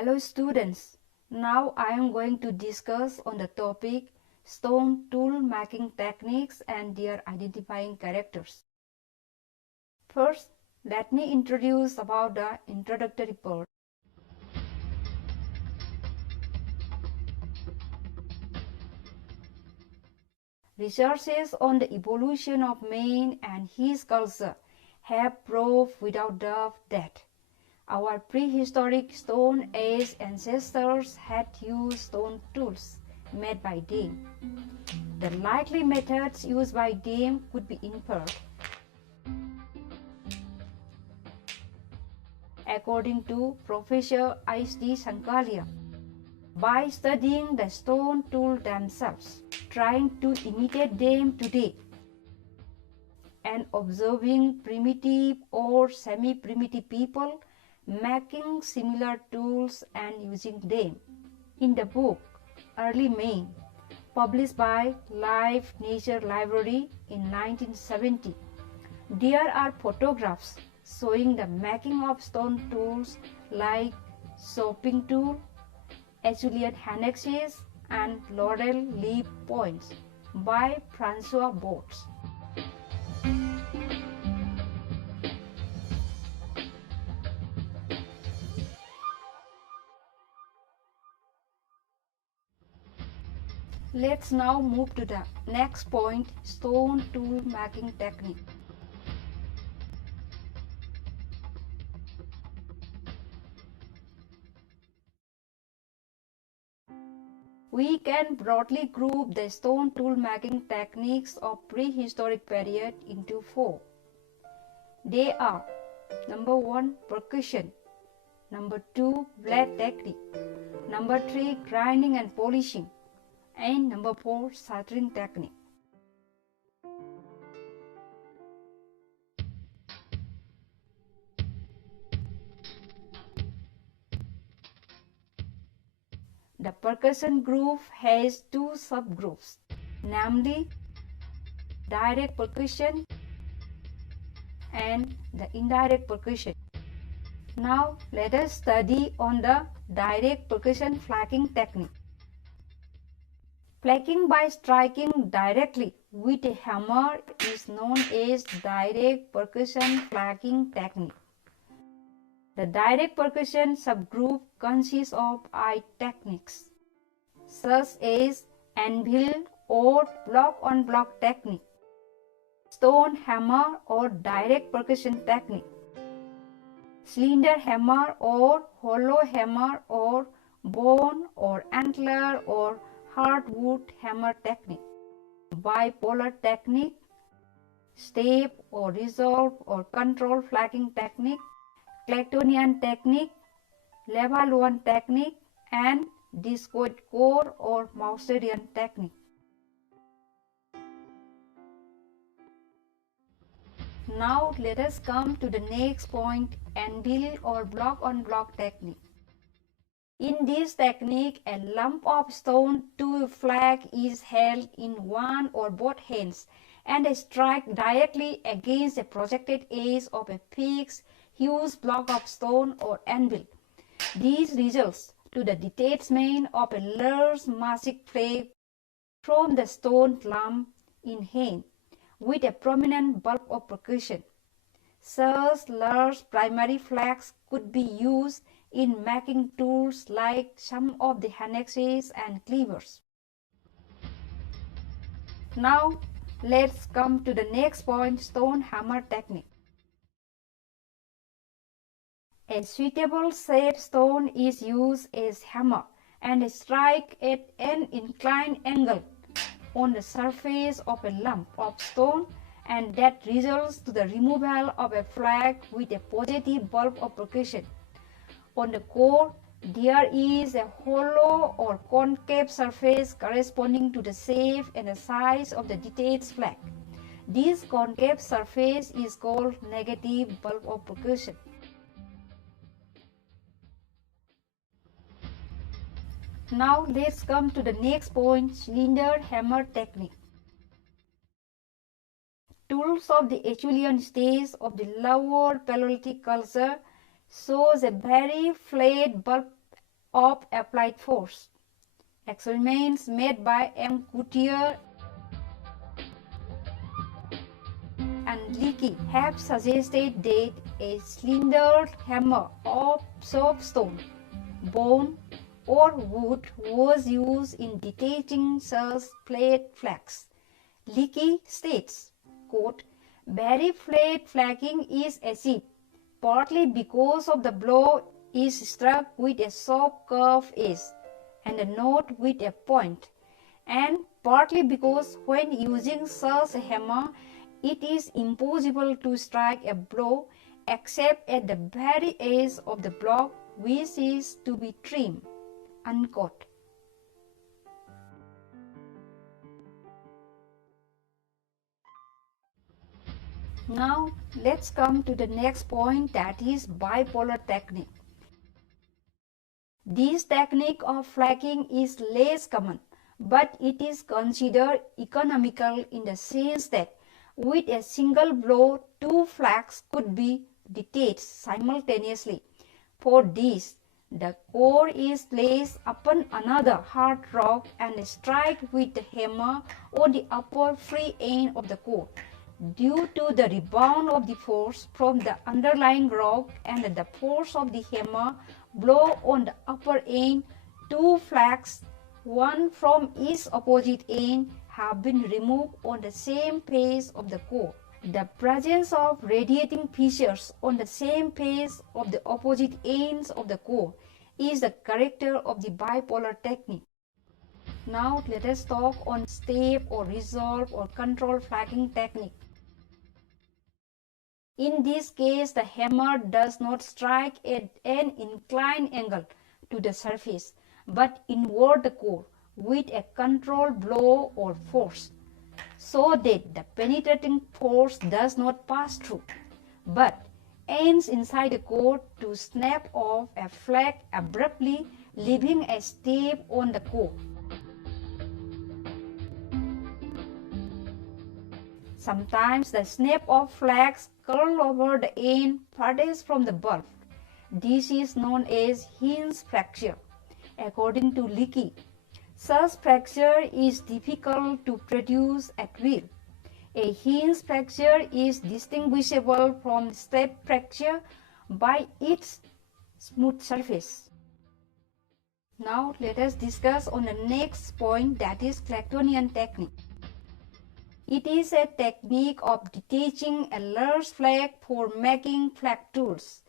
Hello students, now I am going to discuss on the topic stone tool making techniques and their identifying characters. First, let me introduce about the introductory part. Researches on the evolution of man and his culture have proved without doubt that our prehistoric Stone Age ancestors had used stone tools made by them. The likely methods used by them could be inferred. According to Professor H.D. Sankalia, by studying the stone tools themselves, trying to imitate them today, and observing primitive or semi-primitive people making similar tools and using them. In the book Early Man, published by Life Nature Library in 1970, there are photographs showing the making of stone tools like chopping tool, Acheulean handaxes, and laurel leaf points by Francois Bottes. Let's now move to the next point, stone tool making technique. We can broadly group the stone tool making techniques of prehistoric period into four. They are: number 1, percussion; number 2, blade technique; number 3, grinding and polishing; and number 4, soldering technique. The percussion group has two subgroups, namely direct percussion and the indirect percussion. Now let us study on the direct percussion flaking technique. Flaking by striking directly with a hammer is known as direct percussion flaking technique. The direct percussion subgroup consists of eye techniques, such as anvil or block-on-block technique, stone hammer or direct percussion technique, cylinder hammer or hollow hammer, or bone or antler or hardwood hammer technique, bipolar technique, step or resolve or control flaking technique, Claytonian technique, Levallois technique, and discoid core or Mauserian technique. Now let us come to the next point, anvil or block-on-block technique. In this technique, a lump of stone to flake is held in one or both hands and struck directly against the projected edge of a fixed huge block of stone or anvil. This results to the detachment of a large massive flake from the stone lump in hand with a prominent bulb of percussion. Such large primary flakes could be used in making tools like some of the handaxes and cleavers. Now let's come to the next point, stone hammer technique. A suitable shaped stone is used as hammer and strike at an inclined angle on the surface of a lump of stone, and that results to the removal of a flake with a positive bulb of percussion. On the core, there is a hollow or concave surface corresponding to the shape and the size of the detached flake. This concave surface is called negative bulb of percussion. Now let's come to the next point, cylinder hammer technique. Tools of the Acheulean stage of the lower Paleolithic culture shows a very flat bulb of applied force. Experiments made by M. Coutier and Leakey have suggested that a slender hammer of soapstone, bone, or wood was used in detaching such flat flakes. Leakey states, quote, "Very flat flaking is achieved partly because of the blow is struck with a sharp curved edge and not with a point, and partly because when using such a hammer, it is impossible to strike a blow except at the very edge of the block which is to be trimmed." Unquote. Now let's come to the next point, that is bipolar technique. This technique of flaking is less common, but it is considered economical in the sense that with a single blow, two flakes could be detached simultaneously. For this, the core is placed upon another hard rock and struck with the hammer on the upper free end of the core. Due to the rebound of the force from the underlying rock and the force of the hammer blow on the upper end, two flakes, one from each opposite end, have been removed on the same face of the core. The presence of radiating fissures on the same face of the opposite ends of the core is the character of the bipolar technique. Now let us talk on step or resolve or control flaking technique. In this case, the hammer does not strike at an inclined angle to the surface, but inward the core with a controlled blow or force, so that the penetrating force does not pass through, but ends inside the core to snap off a flake abruptly, leaving a step on the core. Sometimes the snap of flakes curl over the end farthest from the bulb. This is known as hinge fracture. According to Leakey, such fracture is difficult to produce at will. A hinge fracture is distinguishable from step fracture by its smooth surface. Now let us discuss on the next point, that is Clactonian technique. It is a technique of detaching a large flake for making flake tools.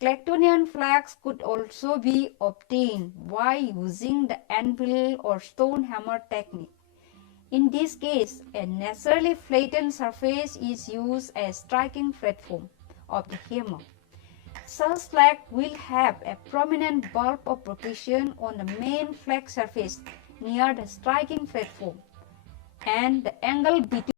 Clactonian flakes could also be obtained by using the anvil or stone hammer technique. In this case, a naturally flattened surface is used as striking platform of the hammer. Such flake will have a prominent bulb of percussion on the main flake surface near the striking platform, and the angle between